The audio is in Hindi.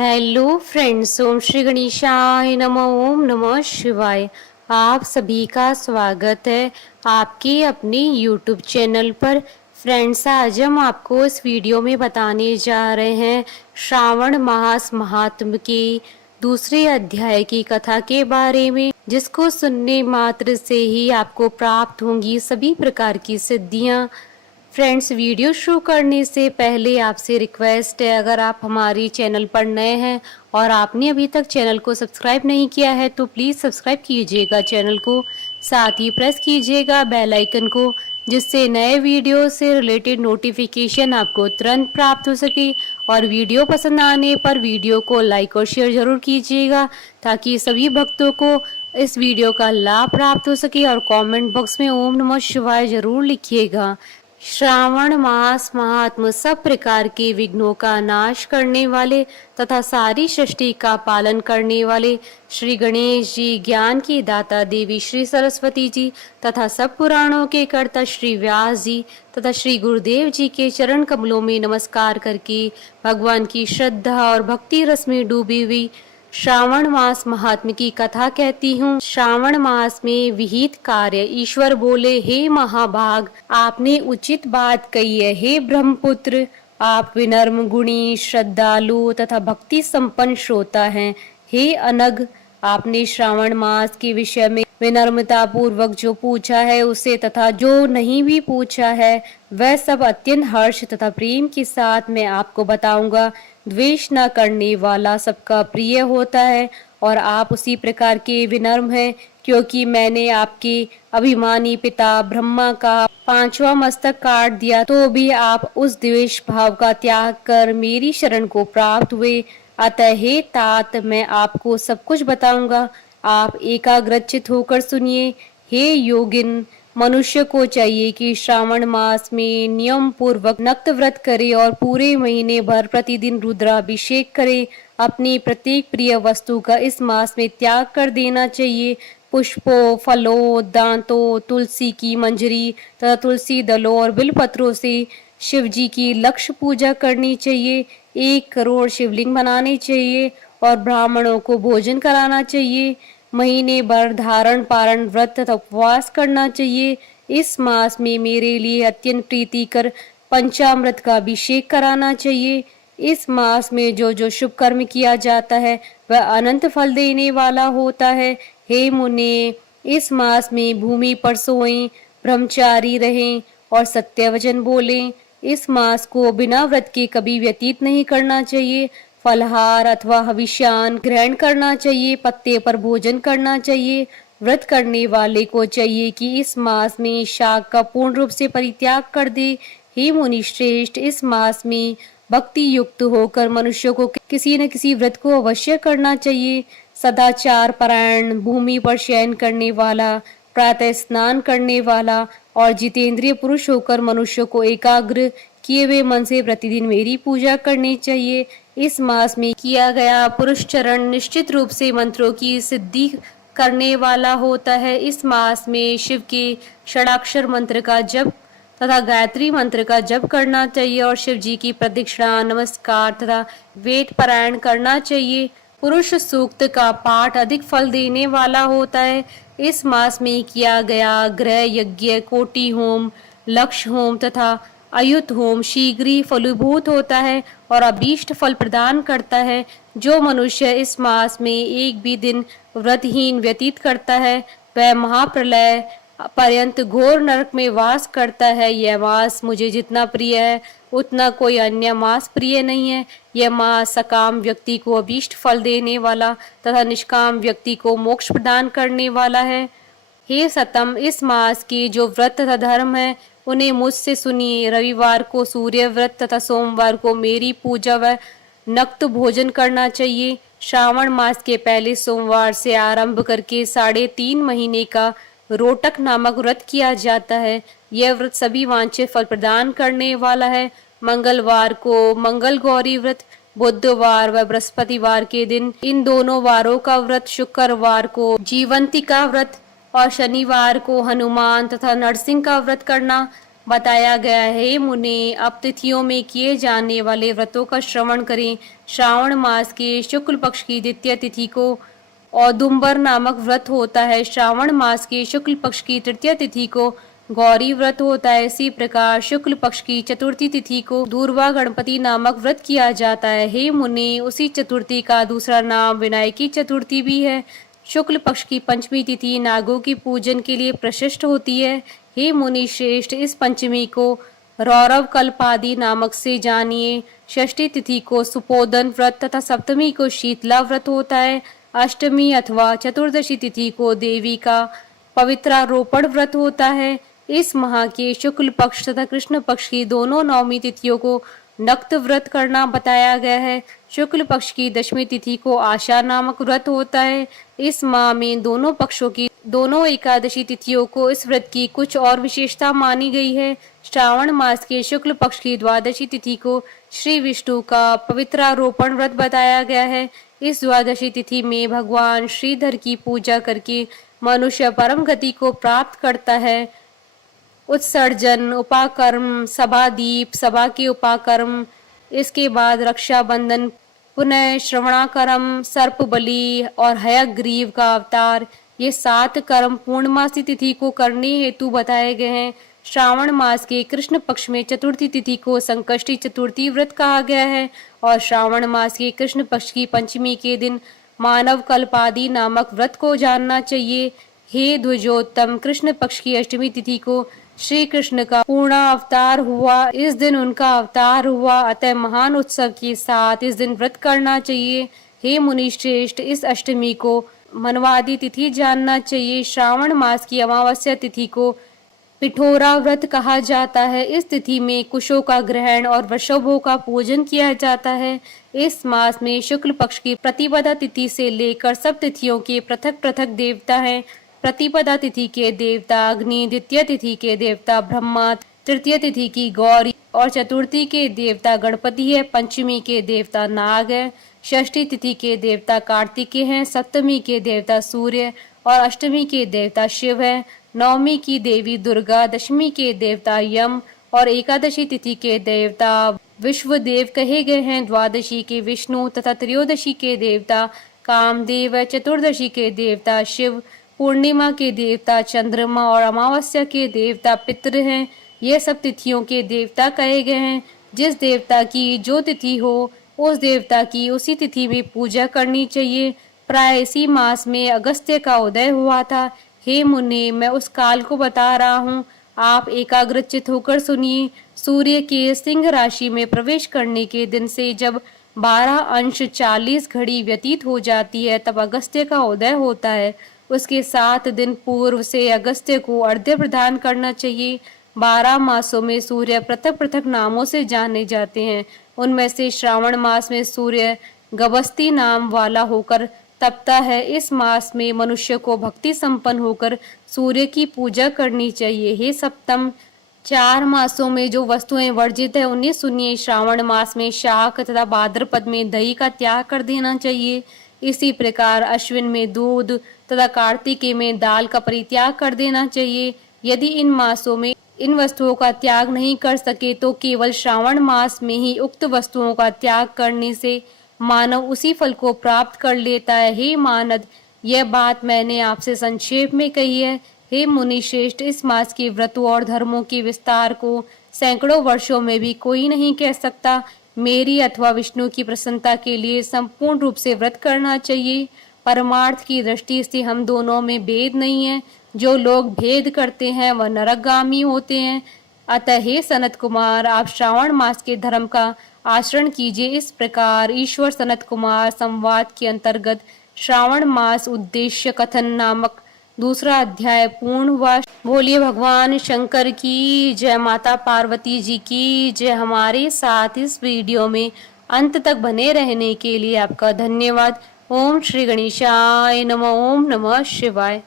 हेलो फ्रेंड्स, ओम श्री गणेशाय नमः। ओम नमः शिवाय। आप सभी का स्वागत है आपके अपने यूट्यूब चैनल पर। फ्रेंड्स, आज हम आपको इस वीडियो में बताने जा रहे हैं श्रावण मास महात्म के दूसरे अध्याय की कथा के बारे में, जिसको सुनने मात्र से ही आपको प्राप्त होंगी सभी प्रकार की सिद्धियां। फ्रेंड्स, वीडियो शुरू करने से पहले आपसे रिक्वेस्ट है, अगर आप हमारी चैनल पर नए हैं और आपने अभी तक चैनल को सब्सक्राइब नहीं किया है तो प्लीज़ सब्सक्राइब कीजिएगा चैनल को, साथ ही प्रेस कीजिएगा बेल आइकन को, जिससे नए वीडियो से रिलेटेड नोटिफिकेशन आपको तुरंत प्राप्त हो सके। और वीडियो पसंद आने पर वीडियो को लाइक और शेयर जरूर कीजिएगा, ताकि सभी भक्तों को इस वीडियो का लाभ प्राप्त हो सके। और कमेंट बॉक्स में ओम नमः शिवाय जरूर लिखिएगा। श्रावण मास महात्म सब प्रकार के विघ्नों का नाश करने वाले तथा सारी सृष्टि का पालन करने वाले श्री गणेश जी, ज्ञान की दाता देवी श्री सरस्वती जी तथा सब पुराणों के कर्ता श्री व्यास जी तथा श्री गुरुदेव जी के चरण कमलों में नमस्कार करके भगवान की श्रद्धा और भक्ति रस में डूबी हुई श्रावण मास महात्म की कथा कहती हूँ। श्रावण मास में विहित कार्य। ईश्वर बोले, हे महाभाग, आपने उचित बात कही है। हे ब्रह्मपुत्र, आप विनम्र, गुणी, श्रद्धालु तथा भक्ति संपन्न श्रोता हैं। हे अनग, आपने श्रावण मास के विषय में विनम्रता पूर्वक जो पूछा है उसे तथा जो नहीं भी पूछा है वह सब अत्यंत हर्ष तथा प्रेम के साथ मैं आपको बताऊंगा। द्वेष न करने वाला सबका प्रिय होता है और आप उसी प्रकार के विनम्र हैं, क्योंकि मैंने आपके अभिमानी पिता ब्रह्मा का 5वां मस्तक काट दिया तो भी आप उस द्वेष भाव का त्याग कर मेरी शरण को प्राप्त हुए। अतः हे तात, मैं आपको सब कुछ बताऊंगा, आप एकाग्रचित होकर सुनिए। हे योगिन, मनुष्य को चाहिए कि श्रावण मास में नियम पूर्वक नक्त व्रत करे और पूरे महीने भर प्रतिदिन रुद्राभिषेक करे। अपनी प्रत्येक प्रिय वस्तु का इस मास में त्याग कर देना चाहिए। पुष्पों, फलों, दांतों, तुलसी की मंजरी तथा तुलसी दलों और बिलपत्रों से शिव जी की लक्ष्य पूजा करनी चाहिए। 1 करोड़ शिवलिंग बनाने चाहिए और ब्राह्मणों को भोजन कराना चाहिए। महीने भर धारण पारण व्रत तथा उपवास करना चाहिए। इस मास में मेरे लिए अत्यंत प्रीतिकर पंचामृत का अभिषेक कराना चाहिए। इस मास में जो जो शुभ कर्म किया जाता है वह अनंत फल देने वाला होता है। हे मुने, इस मास में भूमि पर सोएं, ब्रह्मचारी रहें और सत्य वचन बोलें। इस मास को बिना व्रत के कभी व्यतीत नहीं करना चाहिए। फलहार अथवा हविष्यान ग्रहण करना चाहिए। पत्ते पर भोजन करना चाहिए। व्रत करने वाले को चाहिए कि इस मास में शाक का पूर्ण रूप से परित्याग कर दे। हे मुनि श्रेष्ठ, इस मास में भक्ति युक्त होकर मनुष्य को किसी न किसी व्रत को अवश्य करना चाहिए। सदाचार परायण, भूमि पर शयन करने वाला, प्रातः स्नान करने वाला और जितेंद्रिय पुरुष होकर मनुष्य को एकाग्र किए हुए मन से प्रतिदिन मेरी पूजा करनी चाहिए। इस मास में किया गया पुरुष चरण निश्चित रूप से मंत्रों की सिद्धि करने वाला होता है। इस मास में शिव के षडाक्षर मंत्र का जप तथा गायत्री मंत्र का जप करना चाहिए और शिव जी की प्रदक्षिणा, नमस्कार तथा वेद पारायण करना चाहिए। पुरुष सूक्त का पाठ अधिक फल देने वाला होता है। इस मास में किया गया ग्रह यज्ञ, कोटि होम, लक्ष्य होम तथा अयुत होम शीघ्र ही फलीभूत होता है और अभीष्ट फल प्रदान करता है। जो मनुष्य इस मास में एक भी दिन व्रतहीन व्यतीत करता है वह महाप्रलय पर्यंत घोर नरक में वास करता है। यह मास मुझे जितना प्रिय है उतना कोई अन्य मास प्रिय नहीं है। यह मास सकाम व्यक्ति को अभीष्ट फल देने वाला तथा निष्काम व्यक्ति को मोक्ष प्रदान करने वाला है। हे सतम, इस मास के जो व्रत तथा धर्म है उन्हें मुझसे सुनिए। रविवार को सूर्य व्रत तथा सोमवार को मेरी पूजा व नक्त भोजन करना चाहिए। श्रावण मास के पहले सोमवार से आरंभ करके 3.5 महीने का रोटक नामक व्रत किया जाता है। यह व्रत सभी वांछित फल प्रदान करने वाला है। मंगलवार को मंगल गौरी व्रत, बुधवार व बृहस्पतिवार के दिन इन दोनों वारों का व्रत, शुक्रवार को जीवंतिका व्रत और शनिवार को हनुमान तथा नरसिंह का व्रत करना। बताया गया है। हे मुने, अब तिथियों में किए जाने वाले व्रतों का श्रवण करें। श्रावण मास के शुक्ल पक्ष की द्वितीय तिथि को औदुंबर नामक व्रत होता है। श्रावण मास के शुक्ल पक्ष की तृतीय तिथि को गौरी व्रत होता है। इसी प्रकार शुक्ल पक्ष की चतुर्थी तिथि को दूर्वा गणपति नामक व्रत किया जाता है। हे मुनि, उसी चतुर्थी का दूसरा नाम विनायकी चतुर्थी भी है। शुक्ल पक्ष की पंचमी तिथि नागों की पूजन के लिए प्रशिष्ट होती है। हे मुनि श्रेष्ठ, इस पंचमी को रौरव कल्पादि नामक से जानिए। षष्ठी तिथि को सुपोदन व्रत तथा सप्तमी को शीतला व्रत होता है। अष्टमी अथवा चतुर्दशी तिथि को देवी का पवित्रारोपण व्रत होता है। इस माह के शुक्ल पक्ष तथा कृष्ण पक्ष की दोनों नवमी तिथियों को नक्त व्रत करना बताया गया है। शुक्ल पक्ष की दशमी तिथि को आशा नामक व्रत होता है। इस माह में दोनों पक्षों की दोनों एकादशी तिथियों को इस व्रत की कुछ और विशेषता मानी गई है। श्रावण मास के शुक्ल पक्ष की द्वादशी तिथि को श्री विष्णु का पवित्रारोपण व्रत बताया गया है। इस द्वादशी तिथि में भगवान श्रीधर की पूजा करके मनुष्य परम गति को प्राप्त करता है। उत्सर्जन, उपाकर्म, सभा दीप, सभा के उपाकर्म, इसके बाद रक्षाबंधन, पुनः श्रवणाकर्म, सर्प बलि और हयग्रीव का अवतार, ये 7 कर्म पूर्णमासी तिथि को करने हेतु बताए गए हैं। श्रावण मास के कृष्ण पक्ष में चतुर्थी तिथि को संकष्टी चतुर्थी व्रत कहा गया है और श्रावण मास के कृष्ण पक्ष की पंचमी के दिन मानव कल्पादि नामक व्रत को जानना चाहिए। हे द्विजोत्तम, कृष्ण पक्ष की अष्टमी तिथि को श्री कृष्ण का पूर्ण अवतार हुआ। इस दिन उनका अवतार हुआ, अतः महान उत्सव के साथ इस दिन व्रत करना चाहिए। हे मुनि श्रेष्ठ, इस अष्टमी को मनवादी तिथि जानना चाहिए। श्रावण मास की अमावस्या तिथि को पिठोरा व्रत कहा जाता है। इस तिथि में कुशों का ग्रहण और वृषभों का पूजन किया जाता है। इस मास में शुक्ल पक्ष की प्रतिपदा तिथि से लेकर सब तिथियों के पृथक पृथक देवता हैं। प्रतिपदा तिथि के देवता अग्नि, द्वितीय तिथि के देवता ब्रह्मा, तृतीय तिथि की गौरी और चतुर्थी के देवता गणपति है। पंचमी के देवता नाग है। षष्ठी तिथि के देवता कार्तिकेय हैं। सप्तमी के देवता सूर्य और अष्टमी के देवता शिव है। नवमी की देवी दुर्गा, दशमी के देवता यम और एकादशी तिथि के देवता विश्वदेव कहे गए हैं। द्वादशी के विष्णु तथा त्रयोदशी के देवता कामदेव, चतुर्दशी के देवता शिव, पूर्णिमा के देवता चंद्रमा और अमावस्या के देवता पितृ हैं। ये सब तिथियों के देवता कहे गए हैं। जिस देवता की जो तिथि हो उस देवता की उसी तिथि में पूजा करनी चाहिए। प्राय इसी मास में अगस्त्य का उदय हुआ था। हे मुनि, मैं उस काल को बता रहा हूँ, आप एकाग्रचित होकर सुनिए। सूर्य के सिंह राशि में प्रवेश करने के दिन से जब 12 अंश 40 घड़ी व्यतीत हो जाती है तब अगस्त्य का उदय होता है। उसके 7 दिन पूर्व से अगस्त्य को अर्घ्य प्रदान करना चाहिए। 12 मासों में सूर्य पृथक पृथक नामों से जाने जाते हैं। उनमें से श्रावण मास में सूर्य गबस्ती नाम वाला होकर तपता है। इस मास में मनुष्य को भक्ति संपन्न होकर सूर्य की पूजा करनी चाहिए। हे सप्तम, 4 मासों में जो वस्तुएं वर्जित है उन्हें सुनिए। श्रावण मास में शाक तथा भाद्रपद में दही का त्याग कर देना चाहिए। इसी प्रकार अश्विन में दूध तथा कार्तिकेय में दाल का परित्याग कर देना चाहिए। यदि इन मासों में इन वस्तुओं का त्याग नहीं कर सके तो केवल श्रावण मास में ही उक्त वस्तुओं का त्याग करने से मानव उसी फल को प्राप्त कर लेता है। हे मानद, यह बात मैंने आपसे संक्षेप में कही है। हे मुनि श्रेष्ठ, इस मास के व्रतों और धर्मों के विस्तार को सैकड़ों वर्षों में भी कोई नहीं कह सकता। मेरी अथवा विष्णु की प्रसन्नता के लिए संपूर्ण रूप से व्रत करना चाहिए। परमार्थ की दृष्टि से हम दोनों में भेद नहीं है। जो लोग भेद करते हैं वह नरकगामी होते हैं। अतः हे सनत कुमार, आप श्रावण मास के धर्म का आचरण कीजिए। इस प्रकार ईश्वर सनत कुमार संवाद के अंतर्गत श्रावण मास उद्देश्य कथन नामक दूसरा अध्याय पूर्ण हुआ। बोलिए भगवान शंकर की जय, माता पार्वती जी की जय। हमारे साथ इस वीडियो में अंत तक बने रहने के लिए आपका धन्यवाद। ओम श्री गणेशाय नमः। ओम नमः शिवाय।